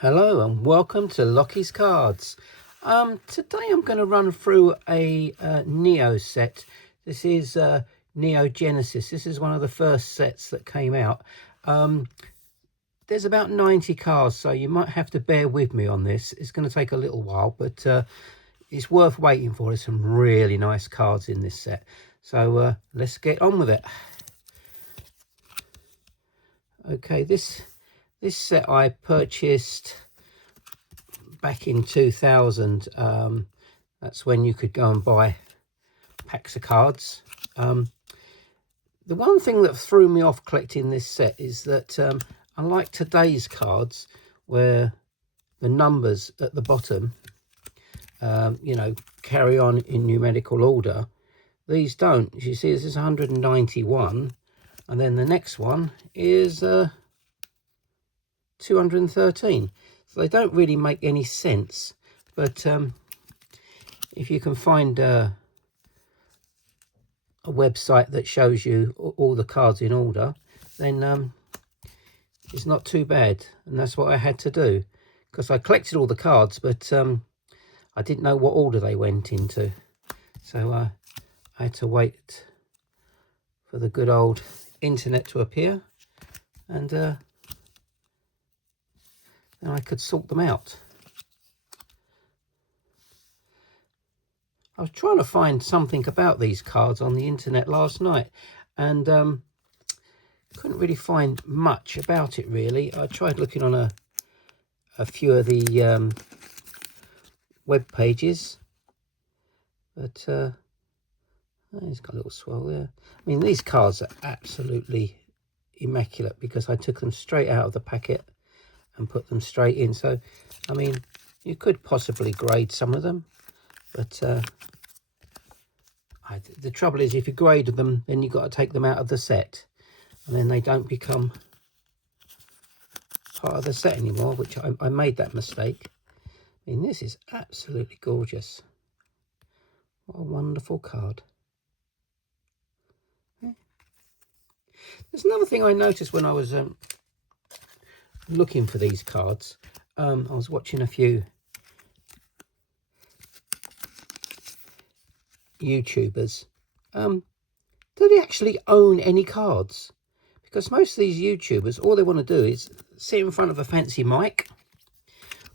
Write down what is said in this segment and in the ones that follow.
Hello and welcome to Locky's Cards. Today I'm going to run through a Neo set. This is Neo Genesis. This is one of the first sets that came out. There's about 90 cards, so you might have to bear with me on this. It's going to take a little while, but it's worth waiting for. There's some really nice cards in this set. So let's get on with it. Okay, this set I purchased back in 2000. That's when you could go and buy packs of cards. The one thing that threw me off collecting this set is that unlike today's cards, where the numbers at the bottom, you know, carry on in numerical order, these don't. As you see, this is 191, and then the next one is 213. So they don't really make any sense. But if you can find a website that shows you all the cards in order, then it's not too bad. And that's what I had to do, because I collected all the cards, but I didn't know what order they went into. So I had to wait for the good old internet to appear, and then I could sort them out. I was trying to find something about these cards on the internet last night, and couldn't really find much about it really. I tried looking on a few of the web pages, but it's got a little swell there. I mean, these cards are absolutely immaculate because I took them straight out of the packet and put them straight in. So I mean, you could possibly grade some of them, but the trouble is, if you grade them, then you've got to take them out of the set, and then they don't become part of the set anymore, which I made that mistake. I mean, this is absolutely gorgeous. What a wonderful card. There's another thing I noticed when I was looking for these cards. I was watching a few YouTubers. Do they actually own any cards? Because most of these YouTubers, all they want to do is sit in front of a fancy mic,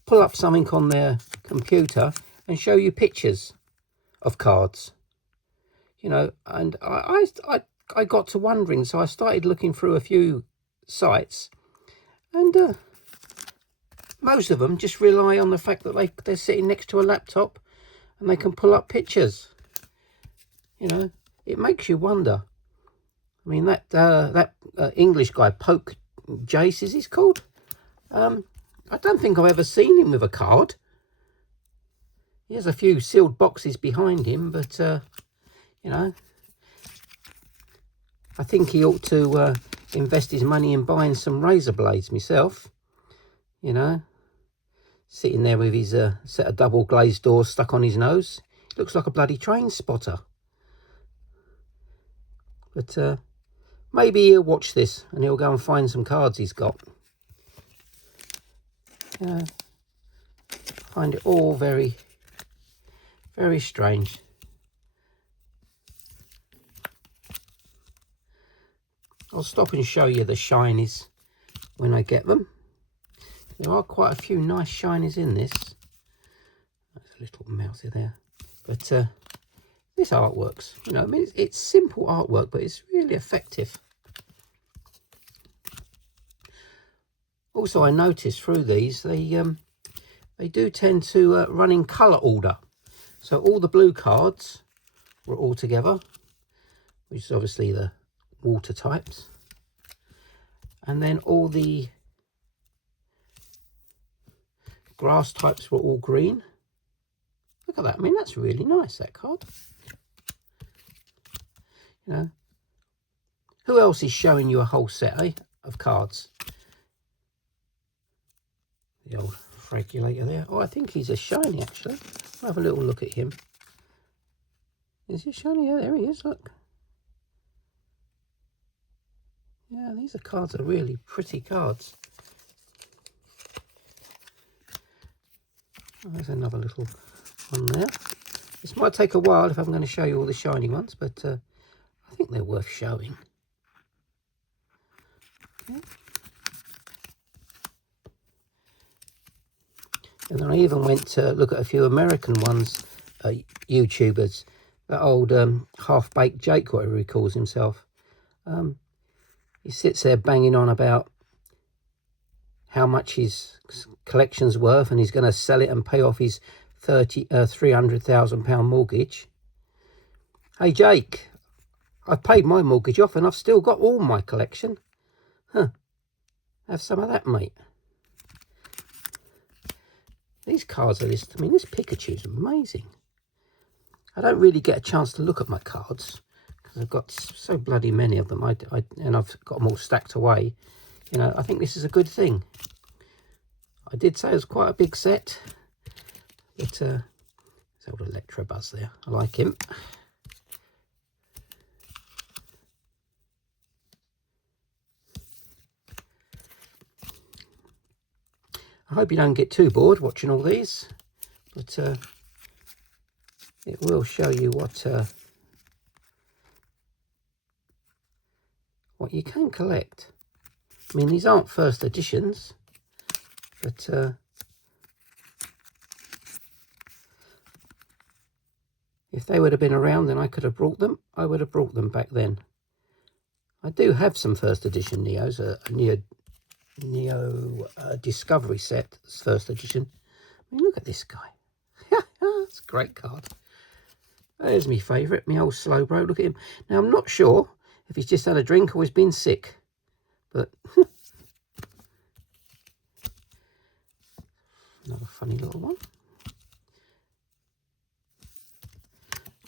pull up something on their computer and show you pictures of cards, you know. And I got to wondering, so I started looking through a few sites, and most of them just rely on the fact that they're sitting next to a laptop and they can pull up pictures. You know, it makes you wonder. I mean, that English guy, Poke Jace, is he's called? I don't think I've ever seen him with a card. He has a few sealed boxes behind him, but you know, I think he ought to invest his money in buying some razor blades myself. You know, sitting there with his set of double glazed doors stuck on his nose. Looks like a bloody train spotter. But maybe he'll watch this and he'll go and find some cards he's got. Find it all very, very strange. I'll stop and show you the shinies when I get them. There are quite a few nice shinies in this. There's a little mousey there. But this artwork's, you know, I mean, it's simple artwork, but it's really effective. Also, I noticed through these, they do tend to run in colour order. So all the blue cards were all together, which is obviously the water types. And then all the grass types were all green. Look at that. I mean, that's really nice, that card. You know, who else is showing you a whole set, of cards? The old regulator there. Oh, I think he's a shiny, actually. I'll have a little look at him. Is he shiny? Yeah, there he is, look. Yeah, these cards are really pretty cards. There's another little one there. This might take a while if I'm going to show you all the shiny ones, but I think they're worth showing. Okay. And then I even went to look at a few American ones, YouTubers. That old half-baked Jake, whatever he calls himself. He sits there banging on about how much his collection's worth, and he's going to sell it and pay off his £300,000 mortgage. Hey Jake, I've paid my mortgage off and I've still got all my collection. Huh. Have some of that, mate. These cards are this. I mean, this Pikachu's amazing. I don't really get a chance to look at my cards because I've got so bloody many of them. And I've got them all stacked away. You know, I think this is a good thing. I did say it was quite a big set, but there's old Electrobuzz there. I like him. I hope you don't get too bored watching all these, but it will show you what you can collect. I mean, these aren't first editions, but if they would have been around, then I could have brought them. I would have brought them back then. I do have some first edition Neos, a Neo Discovery set, first edition. I mean, look at this guy. That's a great card. There's my favourite, my old Slowbro. Look at him. Now, I'm not sure if he's just had a drink or he's been sick, but another funny little one.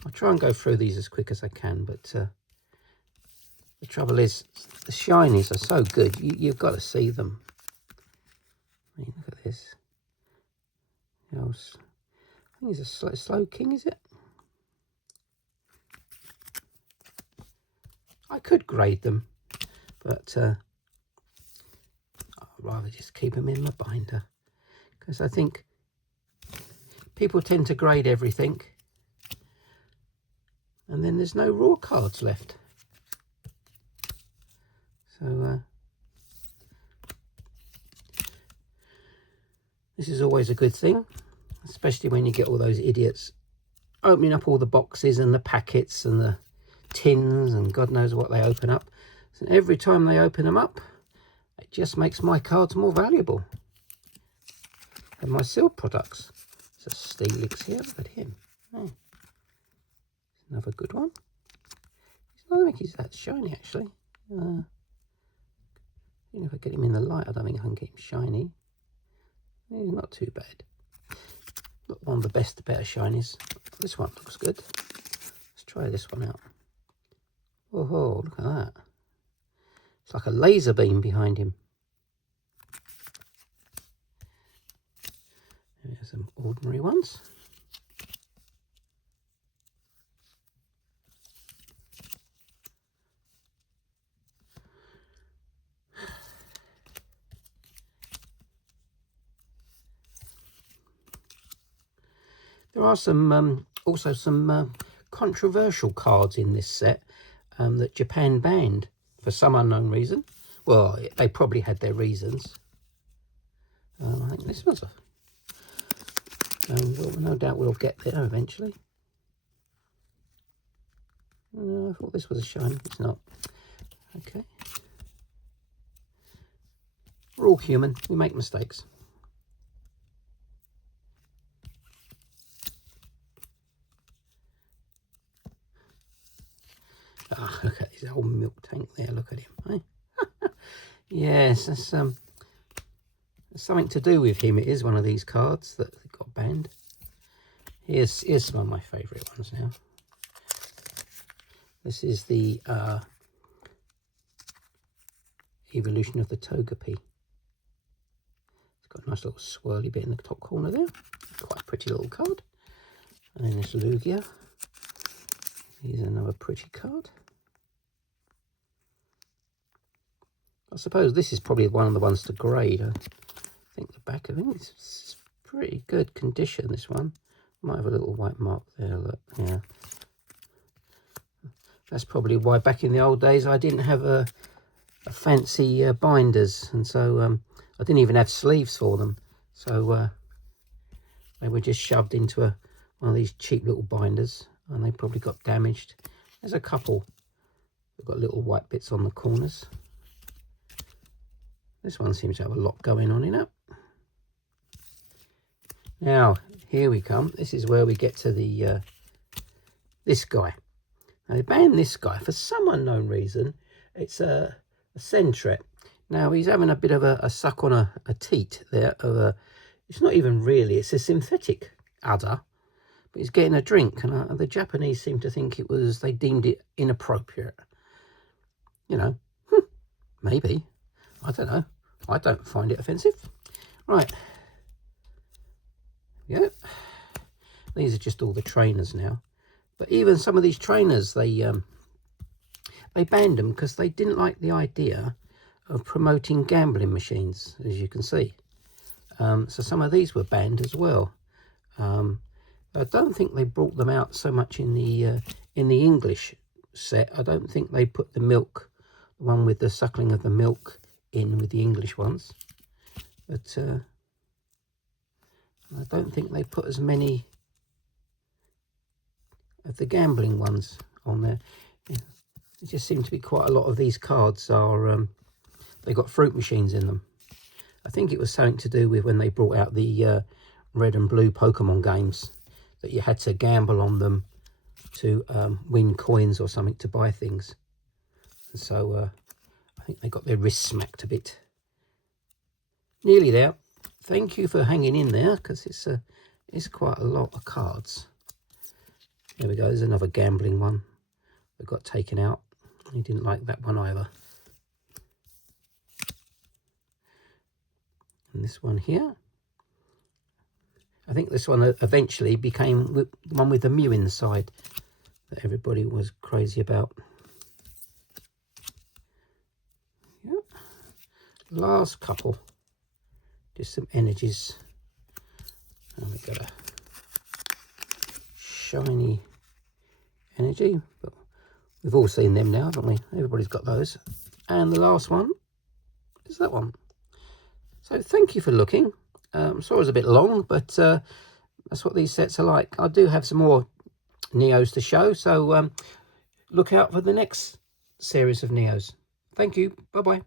I'll try and go through these as quick as I can, but the trouble is, the shinies are so good, you've got to see them. I mean, look at this. I think he's a slow king, is it? I could grade them, but I'd rather just keep them in my binder, because I think people tend to grade everything, and then there's no raw cards left. So this is always a good thing, especially when you get all those idiots opening up all the boxes and the packets and the tins and God knows what they open up. So every time they open them up, it just makes my cards more valuable. And my sealed products. There's a Steelix here, look at him. Oh. Another good one. I don't think he's that shiny actually. If I get him in the light, I don't think I can get him shiny. He's not too bad. Not one of the best, better shinies. This one looks good. Let's try this one out. Oh, look at that. It's like a laser beam behind him. There's some ordinary ones. There are some also some controversial cards in this set that Japan banned for some unknown reason. Well, they probably had their reasons. I think this was no doubt we'll get there eventually. I thought this was a shiny. It's not. Okay. We're all human. We make mistakes. Ah, look at his old milk tank there. Look at him. Eh? Yes, that's something to do with him. It is one of these cards that got banned. Here's some of my favourite ones now. This is the evolution of the Togepi. It's got a nice little swirly bit in the top corner there. Quite a pretty little card. And then this Lugia. Here's another pretty card. I suppose this is probably one of the ones to grade. I think the back of it is pretty good condition, this one. Might have a little white mark there, look, yeah. That's probably why back in the old days I didn't have a fancy binders, and so I didn't even have sleeves for them. So they were just shoved into one of these cheap little binders, and they probably got damaged. There's a couple. They've got little white bits on the corners. This one seems to have a lot going on in it. Now, here we come. This is where we get to the this guy. Now, they banned this guy for some unknown reason. It's a Centret. Now, he's having a bit of a suck on a teat there. It's not even really, it's a synthetic udder, but he's getting a drink, and the Japanese seem to think they deemed it inappropriate. You know, maybe. I don't know. I don't find it offensive. Right. Yeah. These are just all the trainers now. But even some of these trainers, they banned them because they didn't like the idea of promoting gambling machines, as you can see. So some of these were banned as well. I don't think they brought them out so much in the English set. I don't think they put the milk, the one with the suckling of the milk, in with the English ones. But I don't think they put as many of the gambling ones on there. Yeah. There just seem to be quite a lot of these cards are they got fruit machines in them. I think it was something to do with when they brought out the red and blue Pokemon games, that you had to gamble on them to win coins or something to buy things. And so I think they got their wrists smacked a bit. Nearly there. Thank you for hanging in there, because it's quite a lot of cards. There we go. There's another gambling one that got taken out. He didn't like that one either. And this one here. I think this one eventually became the one with the Mew inside that everybody was crazy about. Yep. Last couple. Just some energies. And we've got a shiny energy, but we've all seen them now, haven't we? Everybody's got those. And the last one is that one. So thank you for looking. I'm sorry it was a bit long, but that's what these sets are like. I do have some more Neos to show, so look out for the next series of Neos. Thank you. Bye-bye.